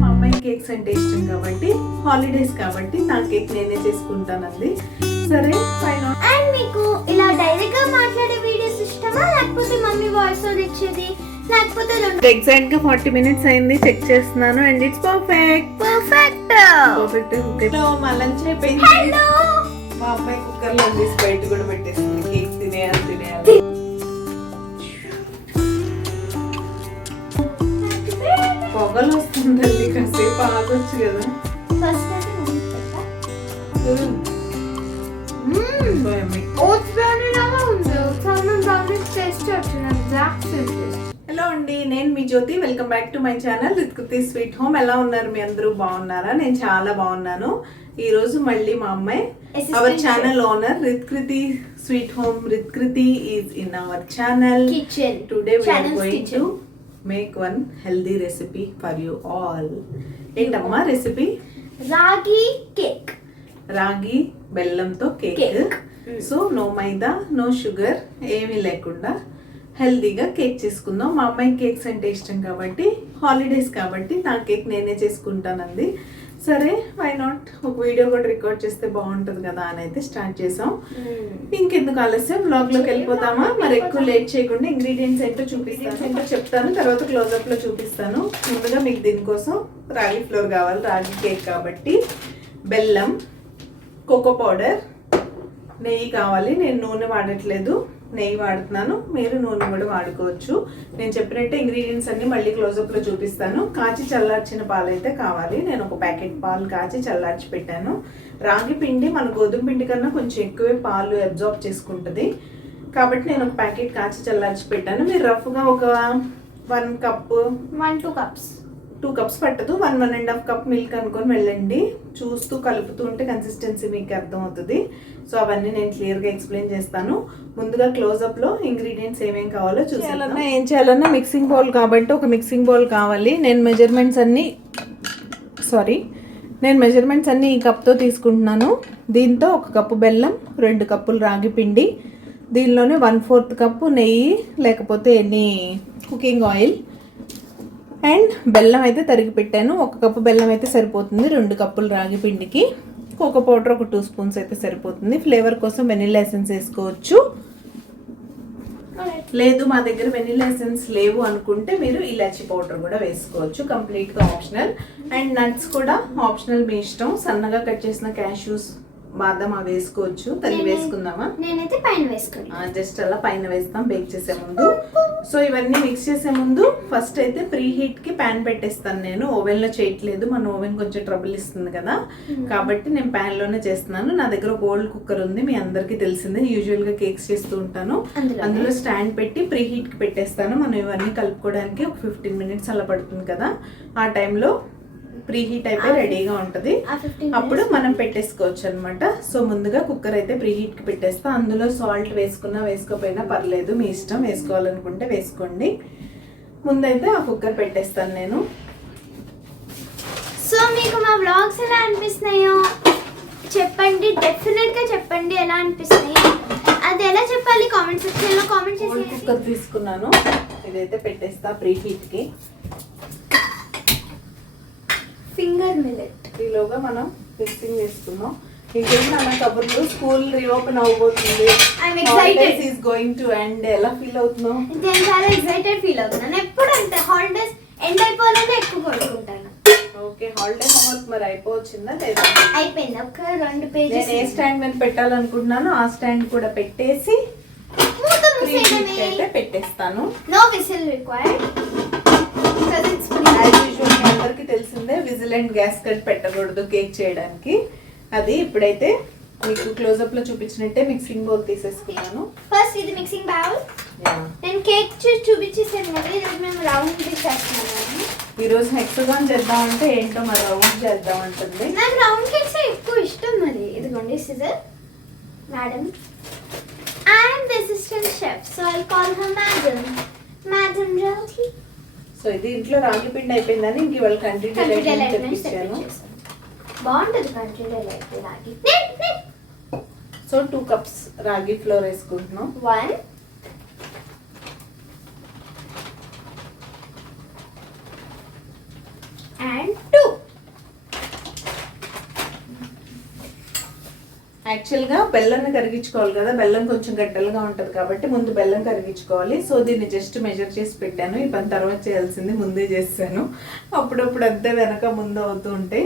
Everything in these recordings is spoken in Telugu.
మా అమ్మాయి కేక్స్ అంటే ఇష్టం కాబట్టి హాలిడేస్ కాబట్టి నా కేక్ నేనే చేసుకుంటానండి. సరే ఫైన్. అండ్ మీకు ఇలా డైరెక్ట్ గా మాట్లాడే వీడియోస్ ఇష్టమా లేకపోతే మమ్మీ వాయిస్ ఓవర్ ఇచ్చేది లేకపోతే ఎగ్జాక్ట్ గా 40 minutes అయింది, చెక్ చేస్తున్నాను అండ్ ఇట్స్ పర్ఫెక్ట్. హలో, మా లంచ్ అయిపోయింది. హలో, మా అమ్మాయి కుక్కర్ లో తీసి బయట కూడా పెట్టేస్తుంది. కేక్ తినేయాలి. పొగలు వస్తుందండి, కాసేపు ఆగొచ్చు కదా. ఫస్ట్ హలో అండి, నేను మీ Jyoti. Welcome back to my channel Ritkriti sweet home. ఎలా ఉన్నారు మీ అందరూ? బాగున్నారా? నేను చాలా బాగున్నాను. ఈ రోజు మళ్ళీ మా అమ్మాయి our channel owner Ritkriti sweet home. Ritkriti is in our channel kitchen. Today we are going to make one healthy recipe for you all. ఏంటమ్మా రెసిపీ? రాగి కేక్. రాగి బెల్లంతో cake. So no maida, no sugar, ఏమీ లేకుండా హెల్దీగా కేక్ చేసుకుందాం. మా అమ్మాయి కేక్స్ అంటే ఇష్టం కాబట్టి హాలిడేస్ కాబట్టి నా కేక్ నేనే చేసుకుంటానంది. సరే వై నాట్, ఒక వీడియో కూడా రికార్డ్ చేస్తే బాగుంటుంది కదా అని అయితే స్టార్ట్ చేసాం. ఇంకెందుకు ఆలస్యం, వ్లాగ్ లోకి వెళ్ళిపోతామా? మరి ఎక్కువ లేట్ చేయకుండా ఇంగ్రీడియంట్స్ ఏంటో చెప్తాను, తర్వాత క్లోజ్అప్ లో చూపిస్తాను. ముందుగా మీకు దీనికోసం రాగి ఫ్లోర్ కావాలి, రాగి కేక్ కాబట్టి. బెల్లం, కోకో పౌడర్, నెయ్యి కావాలి. నేను నూనె వాడట్లేదు, నెయ్యి వాడుతున్నాను. మీరు నూనె కూడా వాడుకోవచ్చు. నేను చెప్పినట్టే ఇంగ్రీడియంట్స్ అన్ని మళ్ళీ క్లోజప్లో చూపిస్తాను. కాచి చల్లార్చిన పాలు అయితే కావాలి. నేను ఒక ప్యాకెట్ పాలు కాచి చల్లార్చి పెట్టాను. రాగి పిండి మన గోధుమ పిండి కన్నా కొంచెం ఎక్కువే పాలు అబ్జార్బ్ చేసుకుంటుంది కాబట్టి నేను ఒక ప్యాకెట్ కాచి చల్లార్చి పెట్టాను. మీరు రఫ్గా ఒక 1 కప్ 1-2 cups 2 cups పట్టదు, 1-1.5 cup మిల్క్ అనుకొని వెళ్ళండి. చూస్తూ కలుపుతూ ఉంటే కన్సిస్టెన్సీ మీకు అర్థమవుతుంది. సో అవన్నీ నేను క్లియర్గా ఎక్స్ప్లెయిన్ చేస్తాను. ముందుగా క్లోజ్అప్లో ఇంగ్రీడియంట్స్ ఏమేమి కావాలో చూసేయాలన్నా ఏం చేయాలన్నా మిక్సింగ్ బౌల్ కాబట్టి ఒక మిక్సింగ్ బౌల్ కావాలి. నేను మెజర్మెంట్స్ అన్నీ ఈ కప్తో తీసుకుంటున్నాను. దీంతో 1 కప్పు బెల్లం, 2 కప్పులు రాగి పిండి, దీనిలోనే 1/4 కప్పు నెయ్యి లేకపోతే ఎనీ కుకింగ్ ఆయిల్ అండ్ బెల్లం అయితే తరిగి పెట్టాను. 1 కప్పు బెల్లం అయితే సరిపోతుంది 2 కప్పులు రాగి పిండికి. కోకో పౌడర్ ఒక 2 స్పూన్స్ అయితే సరిపోతుంది. ఫ్లేవర్ కోసం వెనిల్లా ఎసెన్స్ వేసుకోవచ్చు. లేదు మా దగ్గర వెనిల్లా ఎసెన్స్ లేవు అనుకుంటే మీరు ఇలాచీ పౌడర్ కూడా వేసుకోవచ్చు. కంప్లీట్గా ఆప్షనల్. అండ్ నట్స్ కూడా ఆప్షనల్, మీ ఇష్టం. సన్నగా కట్ చేసిన క్యాష్యూస్, బాదం అవి వేసుకోవచ్చు. తల్లి వేసుకుందామా? నేనైతే పైన వేసుకుంటాను. జస్ట్ అలా పైన వేస్తాం బేక్ చేసే ముందు. సో ఇవన్నీ మిక్స్ చేసే ముందు ఫస్ట్ అయితే ప్రీ హీట్ కి ప్యాన్ పెట్టేస్తాను. నేను ఓవెన్ లో చేయట్లేదు, మన ఓవెన్ కొంచెం ట్రబుల్ ఇస్తుంది కదా, కాబట్టి నేను ప్యాన్ లోనే చేస్తున్నాను. నా దగ్గర ఒక ఓల్డ్ కుక్కర్ ఉంది, మీ అందరికీ తెలిసిందే. యూజువల్ గా కేక్స్ చేస్తూ ఉంటాను. అందులో స్టాండ్ పెట్టి ప్రీ హీట్ కి పెట్టేస్తాను. మనం ఇవన్నీ కలుపుకోవడానికి ఒక 15 minutes అలా పడుతుంది కదా, ఆ టైంలో ప్రీ హీట్ అయిపోయి రెడీగా ఉంటుంది. అప్పుడు మనం పెట్టేసుకోవచ్చు అనమాట. సో ముందుగా కుక్కర్ అయితే ప్రీ హీట్ కి పెట్టేస్తా. అందులో సాల్ట్ వేసుకున్నా వేసుకోపోయినా పర్లేదు, మీ ఇష్టం. వేసుకోవాలనుకుంటే వేసుకోండి. ముందైతే ఆ కుక్కర్ పెట్టేస్తాను నేను. సో మీకు మా వ్లాగ్స్ ఎలా అనిపిస్తున్నాయో చెప్పండి, డెఫినెట్ గా చెప్పండి ఎలా అనిపిస్తున్నాయి. అది ఎలా చెప్పాలి కామెంట్ సెక్షన్ లో కామెంట్ చేసి. కుక్కర్ తీసుకున్నాను, ఇదైతే పెట్టేస్తా ప్రీ హీట్ కి. ఫింగర్ మిల్లెట్ ఈలోగా మనం మిక్సింగ్ చేసుకున్నాం. ఇంకేంటి అన్న కబుర్లు? స్కూల్ రీఓపెన్ అవబోతుంది, holidays is going to end. ఎలా ఫీల్ అవుతున్నావు? నేను చాలా ఎక్సైటెడ్ ఫీల్ అవుతున్నాను. ఎప్పుడు అంటే హాలిడేస్ ఎండ్ అయిపోవాలంటే ఎక్కువ కొడుకుంటాను. ఓకే, హాలిడే హోంవర్క్ మరి అయిపోవచ్చిందా లేదా? అయిపోయింది. ఒక 2 pages. నేను ఏ స్టాండ్ మీద పెట్టాలనుకుంటున్నాను ఆ స్టాండ్ కూడా పెట్టేసి అయితే పెట్టేస్తాను. No whistle required. అందరికి తెలిసిందే, విజిల్ అండ్ గ్యాస్ కట్ పెట్టకూడదు కేక్ చేయడానికి. అది ఇప్పుడైతే మీకు క్లోజ్అప్ లో చూపించినట్టే మిక్సింగ్ బౌల్ తీసేసుకున్నాను. ఫస్ట్ ఇది మిక్సింగ్ బౌల్. నేను కేక్ చూపించేసాను కదా, ఈరోజు మేము రౌండ్ చేస్తున్నాము. ఈరోజు హెక్సగాన్ చేద్దామంటే ఏంటో మరి రౌండ్ చేద్దాం అంటుంది. నాకు రౌండ్ కేక్స్ ఎక్కువ ఇష్టం. మరి ఇదిగోండి సిజర్ madam and assistant chef, so I call her madam Jyothi. So ఇది ఇంట్లో రాగి పిండి అయిపోయిందని ఇంక ఇవాళ కంటిన్యూ తెప్పించాను. బాగుంటుంది కంటిన్యూ రాగి. సో 2 cups రాగి ఫ్లోర్ వేసుకుంటున్నాం. 1 and 2. యాక్చువల్గా బెల్లాన్ని కరిగించుకోవాలి కదా, బెల్లం కొంచెం గడ్డలుగా ఉంటుంది కాబట్టి ముందు బెల్లం కరిగించుకోవాలి. సో దీన్ని జస్ట్ మెజర్ చేసి పెట్టాను. ఈ పని తర్వాత చేయాల్సింది ముందే చేశాను. అప్పుడప్పుడు అంతే వెనక ముందు అవుతూ ఉంటాయి.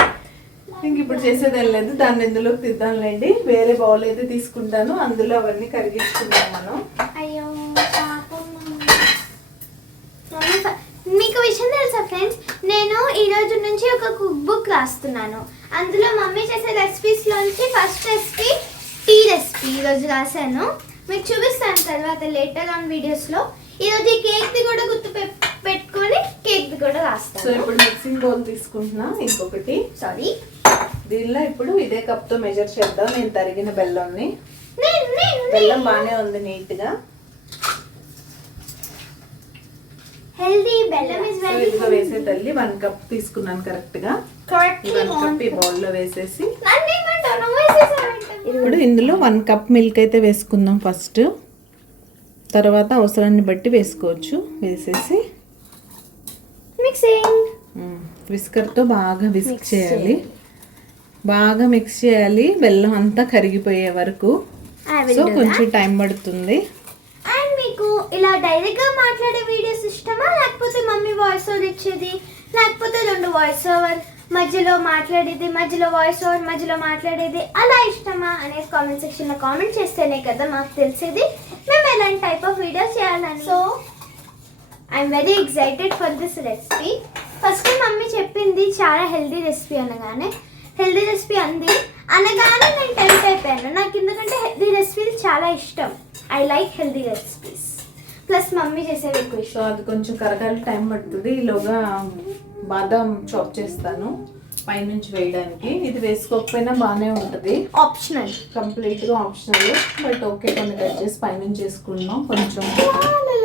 ఇంక ఇప్పుడు చేసేది ఏం లేదు, దాన్ని ఇందులోకి తీద్దాంలేండి. వేరే బౌల్ అయితే తీసుకుంటాను, అందులో అవన్నీ కరిగించుకుంటాం మనం. అయ్యో మీకు విషయం తెలుసా ఫ్రెండ్స్, నేను ఈ రోజు నుంచి ఒక కుక్ బుక్ రాస్తున్నాను. అందులో మమ్మీ చేసే రెసిపీస్లోంచి ఫస్ట్ రెసిపీ టీ రెసిపీ ఈరోజు రాశాను. మీకు చూపిస్తాను తర్వాత లేటర్ ఆన్ వీడియోస్లో. ఈరోజు ఈ కేక్ది కూడా గుర్తు పెట్టుకొని కేక్ది కూడా రాస్తాను. సో ఇప్పుడు మిక్సింగ్ బౌల్ తీసుకుంటున్నా. ఇంకొకటి దీనిలో ఇప్పుడు ఇదే కప్తో మెజర్ చేద్దాం. నేను తరిగిన బెల్లంని, బెల్లం బాగానే ఉంది నీట్గా. హెల్దీ బెల్లం ఇస్ వెరీ ఇందులో వేసే తల్లి 1 కప్ తీసుకున్నాను కరెక్ట్గా. 1 కప్ ఈ బౌల్లో వేసేసి ఇప్పుడు ఇందులో 1 కప్ మిల్క్ అయితే వేసుకుందాం ఫస్ట్. తర్వాత అవసరాన్ని బట్టి వేసుకోవచ్చు. వేసేసి మిక్సింగ్ విస్కర్తో బాగా విస్క్ చేయాలి. బాగా మిక్స్ చేయాలి బెల్లం అంతా కరిగిపోయే వరకు. సో కొంచెం టైం పడుతుంది. అండ్ మీకు ఇలా డైరెక్ట్గా మాట్లాడే వీడియోస్ ఇష్టమా, లేకపోతే మమ్మీ వాయిస్ ఓవర్ ఇచ్చేది, లేకపోతే 2 వాయిస్ ఓవర్ మధ్యలో మాట్లాడేది, మధ్యలో వాయిస్ ఓవర్, మధ్యలో మాట్లాడేది అలా ఇష్టమా అనేది కామెంట్ సెక్షన్లో కామెంట్ చేస్తేనే కదా మాకు తెలిసేది మేము ఎలాంటి టైప్ ఆఫ్ వీడియోస్ చేయాలని. So I'm very excited for this recipe. First mummy చెప్పింది చాలా హెల్దీ రెసిపీ అనగానే నేను టెంప్ట్ అయిపోయాను. నాకు ఎందుకంటే హెల్దీ రెసిపీలు చాలా ఇష్టం. I like healthy recipes. Plus mummy చేసేది ఎక్కువ ఇష్టం. సో అది కొంచెం కరగాలి, టైం పడుతుంది. ఈలోగా బాదం చాప్ చేస్తాను పైనుంచి వేయడానికి. ఇది వేసుకోకపోయినా బాగానే ఉంటుంది, ఆప్షనల్, కంప్లీట్గా ఆప్షనల్. బట్ ఓకే, కొన్ని కట్ చేసి పైనుంచి వేసుకున్నాం. కొంచెం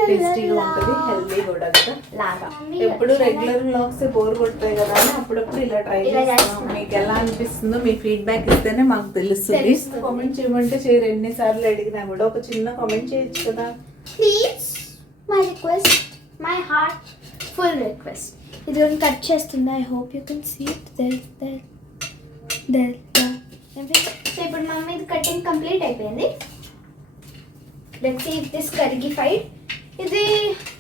టేస్టీగా ఉంటుంది, హెల్దీ కూడా కదా. ఎప్పుడు రెగ్యులర్ వ్లాగ్స్ బోర్ కొడతాయి కదా అని అప్పుడప్పుడు ఇలా ట్రై చేస్తాం. మీకు ఎలా అనిపిస్తుందో మీ ఫీడ్బ్యాక్ ఇస్తేనే మాకు తెలుస్తుంది. కామెంట్ చేయమంటే చేయరు, ఎన్నిసార్లు అడిగినా కూడా ఒక చిన్న కామెంట్ చేయొచ్చు కదా please. My request, my heartful request. ఇది కట్ చేస్తుంది. I hope you can see it. So ఇప్పుడు మమ్మీ ఇది కటింగ్ కంప్లీట్ అయిపోయింది. లెట్స్ సీ ఇఫ్ దిస్ కరిగిఫైడ్. ఇది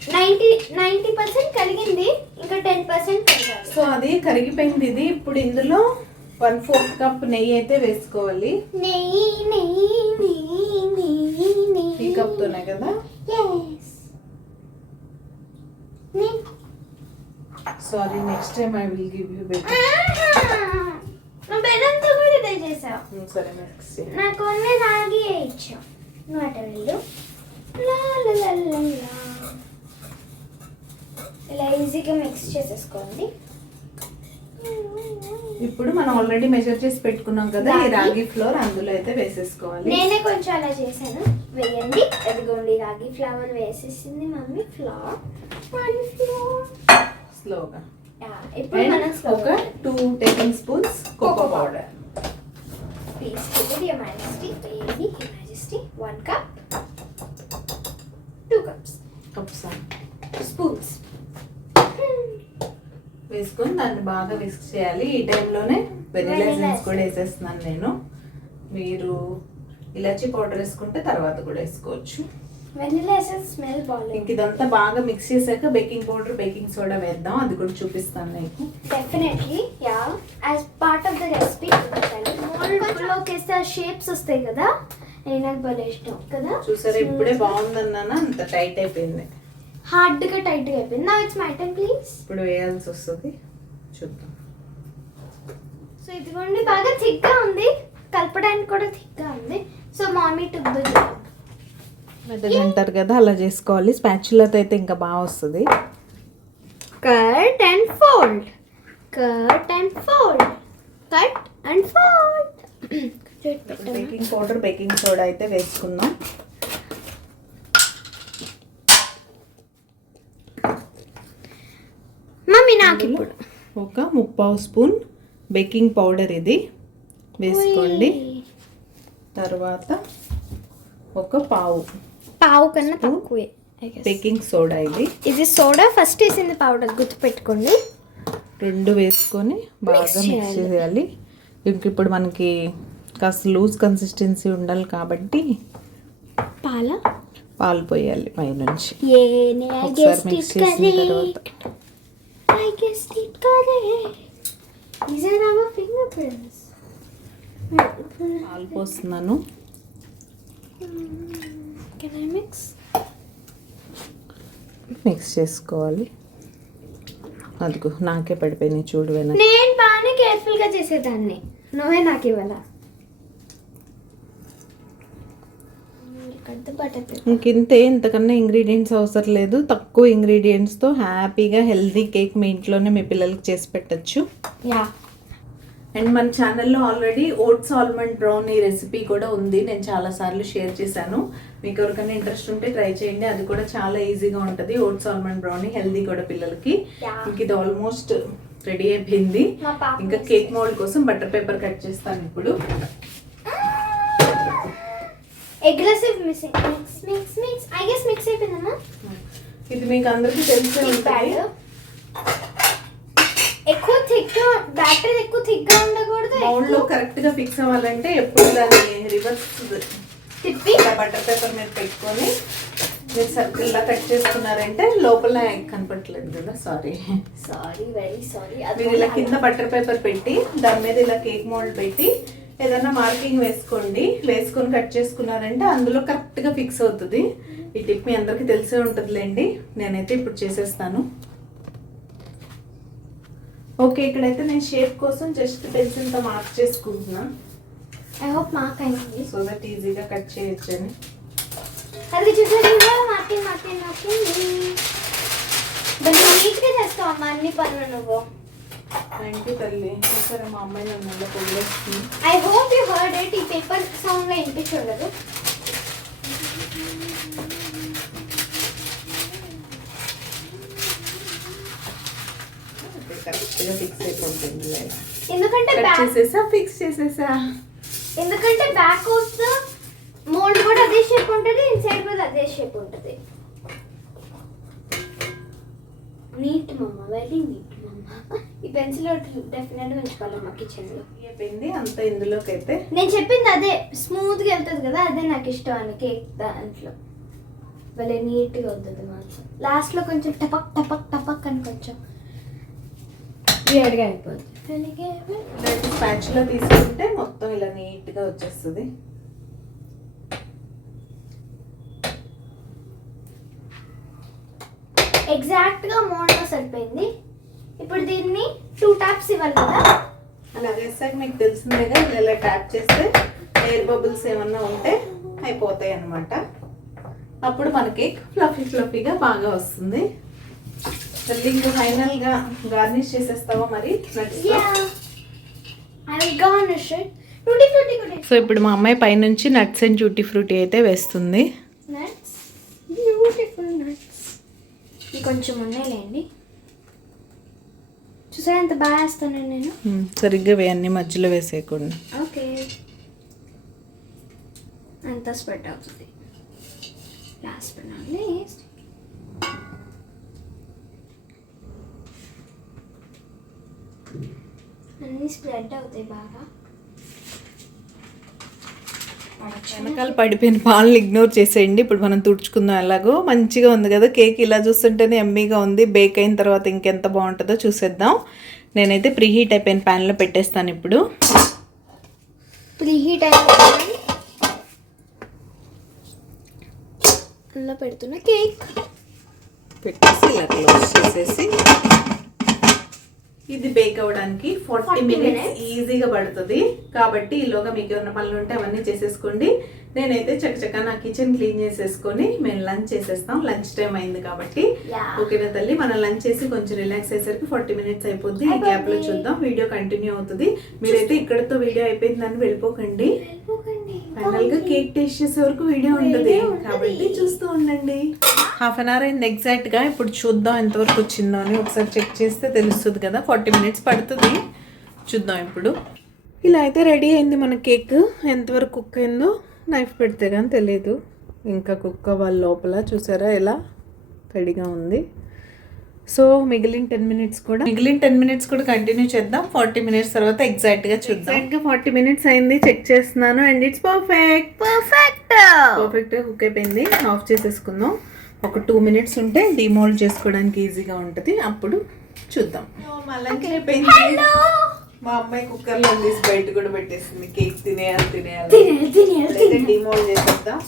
90% కరిగింది, ఇంకా 10% కరగాలి. సో అది కరిగిపోయింది. ఇది ఇప్పుడు ఇందులో 1/4 కప్ నెయ్యి అయితే వేసుకోవాలి. నెయ్యి ఈ కప్తోనే కదా. Sorry, next time I will give you better. బెల్లంతో కూడా ఇదే చేసావు. సరే నెక్స్ట్ నాకు అన్నీ రాగి ఇచ్చావు. నువ్వు అట వెళ్ళు. ఇలా ఈజీగా మిక్స్ చేసేసుకోండి. ఇప్పుడు మనం ఆల్రెడీ మెజర్ చేసి పెట్టుకున్నాం కదా ఈ రాగి ఫ్లోర్, అందులో అయితే వేసేసుకోవాలి. నేనే కొంచెం అలా చేశాను. వేయండి. ఎదిగోండి, రాగి ఫ్లవర్ వేసేసింది మమ్మీ. ఫ్లోర్ స్లోగా. ఇప్పుడు మనం ఒక 2 tablespoons cocoa powder. Please give it your majesty. వేయండి your majesty. 1 cup, 2 cups, spoons వేసుకొని దాన్ని బాగా విస్క్ చేయాలి. ఈ టైంలోనే వెనిలా ఎసెన్స్ కూడా వేసేస్తున్నాను నేను. మీరు ఇలాచీ పౌడర్ వేసుకుంటే తర్వాత కూడా వేసుకోవచ్చు. వెనిలా ఎసెన్స్ స్మెల్ బాగుంది. ఇంక ఇదంతా బాగా మిక్స్ చేశాక బేకింగ్ పౌడర్, బేకింగ్ సోడా వేద్దాం. అది కూడా చూపిస్తాను నీకు. Definitely ya, as part of the recipe. మోల్డ్లోకి వేస్తే షేప్స్ వస్తాయి కదా, నాకు భలే ఇష్టం కదా. చూసారా, ఇప్పుడే బాగుందన్నానా, అంత టైట్ అయిపోయింది, హార్డ్గా టైట్గా అయిపోయింది. నా ఇట్స్ మై టర్న్ ప్లీజ్. ఇప్పుడు వేయాల్సి వస్తుంది, చూద్దాం. సో ఇదిగోండి, బాగా థిక్గా ఉంది, కలపడానికి కూడా థిక్గా ఉంది. So mummy took the job. మెదడు అంటారు కదా, అలా చేసుకోవాలి. స్పాచులాతో అయితే ఇంకా బాగా వస్తుంది. Cut and fold, cut and fold, cut and fold. Baking powder, baking soda అయితే వేసుకుందాం. మమ్మీ నాకు ఇప్పుడు ఒక 3/4 స్పూన్ బేకింగ్ పౌడర్ ఇది వేసుకోండి. తర్వాత ఒక పావు కన్నా తక్కువే బేకింగ్ సోడా. ఇది సోడా ఫస్ట్ వేసింది పౌడర్, గుర్తుపెట్టుకోండి. రెండు వేసుకొని బాగా మిక్స్ చేయాలి. ఇంక ఇప్పుడు మనకి కాస్త లూజ్ కన్సిస్టెన్సీ ఉండాలి కాబట్టి పాలు పోయాలి పైనుంచి. ఒకసారి మిక్స్ చేసిన తర్వాత పాలు పోస్తున్నాను. మిక్స్ చేసుకోవాలి. అదిగో నాకే పడిపోయినాయి చూడు. నేను బాగానే కేర్ఫుల్గా చేసేదాన్ని, నువ్వే నాకు ఇవ్వాల. ఇంకింతే, ఇంతకన్నా ఇంగ్రీడియంట్స్ అవసరం లేదు. తక్కువ ఇంగ్రీడియంట్స్తో హ్యాపీగా హెల్తీ కేక్ మీ ఇంట్లోనే మీ పిల్లలకి చేసి పెట్టచ్చు. అండ్ మన ఛానల్లో already oats almond brownie recipe కూడా ఉంది. నేను చాలాసార్లు షేర్ చేశాను. మీకు ఎవరికైనా ఇంట్రెస్ట్ ఉంటే ట్రై చేయండి. అది కూడా చాలా ఈజీగా ఉంటుంది. ఓట్స్ ఆల్మండ్ బ్రౌనీ హెల్తీ కూడా పిల్లలకి. ఇంక ఇది ఆల్మోస్ట్ రెడీ అయిపోయింది. ఇంకా కేక్ మోల్డ్ కోసం బటర్ పేపర్ కట్ చేస్తాను ఇప్పుడు. Aggressive mix I guess mix అయిపోయిందమ్మా. ఇది మీకు అందరికీ తెలిసే ఉంటాయి. ఎక్కువ థిక్ బ్యాటర్ ఎక్కువ థిక్ గా ఉండకూడదు. మౌల్డ్ లో కరెక్ట్ గా ఫిక్స్ అవ్వాలంటే ఎప్పుడు దాన్ని రివర్స్ తిప్పి బటర్ పేపర్ మీద పెట్టుకొని మీరు సర్కిల్ లా కట్ చేసుకున్నారంటే లోపల కనపడట్లేదు కదా. Sorry very sorry. మీరు ఇలా కింద బటర్ పేపర్ పెట్టి దాని మీద ఇలా కేక్ మోల్డ్ పెట్టి ఏదైనా మార్కింగ్ వేసుకొని కట్ చేసుకున్నారంటే అందులో కరెక్ట్ గా ఫిక్స్ అవుతుంది. ఈ టిప్ మీ అందరికి తెలిసే ఉంటుందిలేండి. నేనైతే ఇప్పుడు చేసేస్తాను. ఓకే, ఇక్కడైతే నేను షేప్ కోసం జస్ట్ పెన్సిల్తో మార్క్ చేసుకుంటున్నా. ఐ హోప్ మార్క్ అయింది సో దట్ ఈజీగా కట్ చేయొచ్చని. అది చూసారు మార్కింగ్ నీట్గా చేస్తావు అమ్మ అన్ని పనులు నువ్వు. థ్యాంక్ యూ తల్లి. సరే మా అమ్మాయి నన్ను పొగిడేస్తుంది. I hope you heard it. ఈ పేపర్ సౌండ్లో వినిపించలేదు. కరెక్ట్గా ఫిక్స్ అయిపోతుంది. ఎందుకంటే ఫిక్స్ చేసేసా. ఎందుకంటే బ్యాక్ వస్తే మోల్డ్ కూడా అదే షేప్ ఉంటుంది, ఇన్సైడ్ కూడా అదే షేప్ ఉంటుంది. నీట్ మమ్మ, వెరీ నీట్ మమ్మ. ఈ పెన్సిల్ డెఫినెట్గా ఉంచుకోవాలమ్మా కిచెన్లో. ఏ పెంది అంత ఇందులోకి అయితే నేను చెప్పింది అదే స్మూత్గా వెళ్తుంది కదా, అదే నాకు ఇష్టం అని కేక్ దాంట్లో. భలే నీట్గా అవుతుంది మాత్రం. లాస్ట్లో కొంచెం టపక్ అని కొంచెం వేడిగా అయిపోతుంది. స్పాచులా తీసుకుంటే మొత్తం ఇలా నీట్గా వచ్చేస్తుంది. ఎగ్జాక్ట్గా మోల్డ్లో సరిపోయింది. ఇప్పుడు దీన్ని 2 taps ఇవ్వాలి కదా. అలా వేసాక మీకు తెలిసిందేగా, ఇలా ట్యాప్ చేస్తే ఎయిర్ బబుల్స్ ఏమన్నా ఉంటే అయిపోతాయి అన్నమాట. అప్పుడు మనకి ఫ్లఫీగా బాగా వస్తుంది. ఇంకా ఫైనల్ గా గార్నిష్ చేసేస్తావా మరి? సో ఇప్పుడు మా అమ్మాయి పైనుంచి నట్స్ అండ్ ట్యూటీ ఫ్రూటీ అయితే వేస్తుంది. కొంచెం ఉన్నాయిలేండి. చూసారా ఎంత బాగా వేస్తాను నేను. సరిగ్గా అన్ని మధ్యలో వేసేయకుండా. ఓకే, అంత స్ప్రెడ్ అవుతుంది. లాస్ట్ బట్ నాట్ లీస్ట్ అన్నీ స్ప్రెడ్ అవుతాయి బాగా. వెనకాల పడిపోయిన పాలను ఇగ్నోర్ చేసేయండి. ఇప్పుడు మనం తుడుచుకుందాం. ఎలాగో మంచిగా ఉంది కదా కేక్. ఇలా చూస్తుంటేనే ఎమ్మీగా ఉంది. బేక్ అయిన తర్వాత ఇంకెంత బాగుంటుందో చూసేద్దాం. నేనైతే ప్రీహీట్ అయిపోయిన ప్యాన్లో పెట్టేస్తాను. ఇప్పుడు ప్రీహీట్ అయిపోయిన పెడుతున్న కేక్ పెట్టేసి ఇలా క్లోజ్ చేసేసి ఇది బేక్ అవ్వడానికి 40 minutes ఈజీగా పడుతుంది. కాబట్టి ఈలోగా మీకు ఏమైనా పనులు ఉంటే అవన్నీ చేసేసుకోండి. నేనైతే చక్కచక్క నా కిచెన్ క్లీన్ చేసేసుకొని మేము లంచ్ చేసేస్తాం. లంచ్ టైం అయింది కాబట్టి. ఓకేనా తల్లి, మనం లంచ్ చేసి కొంచెం రిలాక్స్ అయ్యేసరికి 40 minutes అయిపోద్ది. ఈ గ్యాప్ లో చూద్దాం, వీడియో కంటిన్యూ అవుతుంది. మీరైతే ఇక్కడతో వీడియో అయిపోయిందని వెళ్ళిపోకండి. ఫైనల్ గా కేక్ టేస్ట్ చేసే వరకు వీడియో ఉంటుంది కాబట్టి చూస్తూ ఉండండి. 1/2 hour అయింది ఎగ్జాక్ట్ గా. ఇప్పుడు చూద్దాం ఎంతవరకు వచ్చిందో అని. ఒకసారి చెక్ చేస్తే తెలుస్తుంది కదా. 40 minutes పడుతుంది. చూద్దాం ఇప్పుడు. ఇలా అయితే రెడీ అయింది మన కేక్. ఎంతవరకు కుక్ అయిందో నైఫ్ పెడితే కానీ తెలియదు. ఇంకా కుక్ అవ్వాలి లోపల. చూసారా ఎలా రెడీగా ఉంది. సో మిగిలిన 10 మినిట్స్ కూడా కంటిన్యూ చేద్దాం. 40 మినిట్స్ తర్వాత ఎగ్జాక్ట్గా చూద్దాం. ఎగ్జాక్ట్గా 40 మినిట్స్ అయింది, చెక్ చేస్తున్నాను అండ్ ఇట్స్ పర్ఫెక్ట్గా కుక్ అయిపోయింది. ఆఫ్ చేసేసుకుందాం. ఒక 2 మినిట్స్ ఉంటే డిమోల్డ్ చేసుకోవడానికి ఈజీగా ఉంటుంది, అప్పుడు చూద్దాం. మా లంచ్ అయిపోయింది. మా అమ్మాయి కుక్కర్లో తీసి బయట కూడా పెట్టేసింది. కేక్ తినేయాలి. డిమోల్డ్ చేసేద్దాం.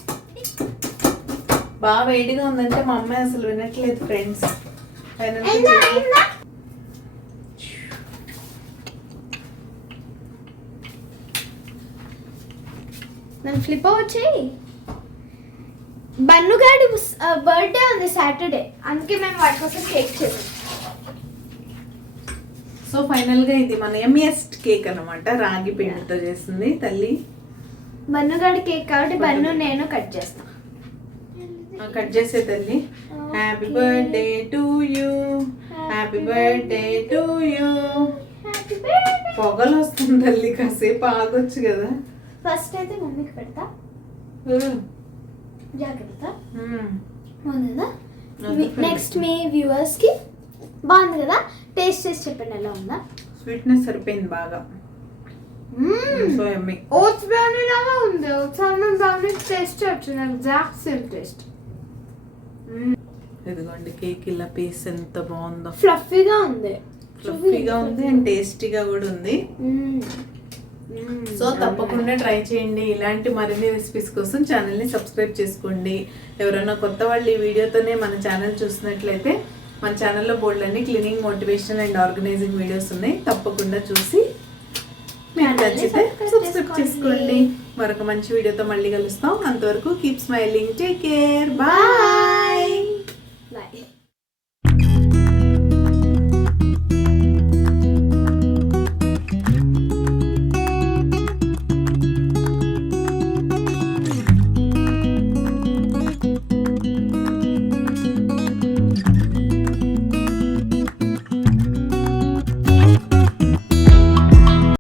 బాగా వేడిగా ఉందంటే మా అమ్మాయి అసలు వినట్లేదు ఫ్రెండ్స్. నన్ను ఫ్లిప్ వచ్చాయి. బన్నుగాడి బర్త్డే ఉంది సాటర్డే, అందుకే మేము వాటి కోసం కేక్ చేసాం. సో ఫైనల్ గా ఇది మన ఎమ్మియెస్ట్ కేక్ అన్నమాట. రాగి పిండితో చేసింది తల్లి. బన్నుగాడి కేక్ కాబట్టి బన్ను నేను కట్ చేస్తాం. కట్ చేసే తల్లి. Happy birthday to you, happy birthday to you. పొగలు వస్తుంది తల్లి, కాసేపు ఆగొచ్చు కదా. ఫస్ట్ అయితే మమ్మీకి పెడతా, జాగ్రత్త. బాగుందా? నెక్స్ట్ మీ వ్యూవర్స్ కి బాగుంది కదా, టేస్ట్ చేసి చెప్పండి ఎలా ఉందా. స్వీట్నెస్ సరిపోయింది బాగా. So yummy. ఓట్స్ బ్రౌనీ లాగా ఉంది. ఓట్స్ ఆల్మండ్ బ్రౌనీ టేస్ట్ వచ్చింది, ఎగ్జాక్ట్ సేమ్ టేస్ట్. ఇదిగోండి కేక్ ఇలా పీస్ ఎంత బాగుందో. ఫ్లఫీగా ఉంది అండ్ టేస్టీగా కూడా ఉంది. సో తప్పకుండా ట్రై చేయండి. ఇలాంటి మరిన్ని రెసిపీస్ కోసం ఛానల్ని సబ్స్క్రైబ్ చేసుకోండి. ఎవరైనా కొత్త వాళ్ళు ఈ వీడియోతోనే మన ఛానల్ చూసినట్లయితే మన ఛానల్లో బోల్డ్ అన్ని cleaning, motivational and organizing videos ఉన్నాయి. తప్పకుండా చూసి మీకు నచ్చితే సబ్స్క్రైబ్ చేసుకోండి. మరొక మంచి వీడియోతో మళ్ళీ కలుస్తాం. అంతవరకు keep smiling, take care, bye.